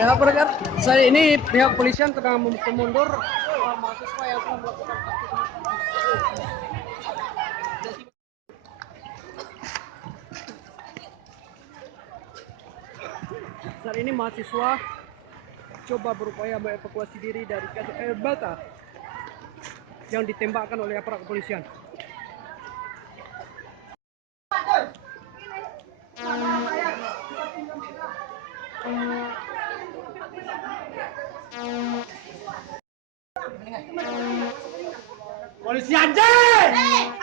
Ya, berkat saya ini pihak polisian sedang memukul mundur mahasiswa yang telah melakukan aksi demonstrasi. Saat ini mahasiswa coba berupaya mengevakuasi diri dari gas air mata yang ditembakkan oleh aparat kepolisian. Polisi anjing!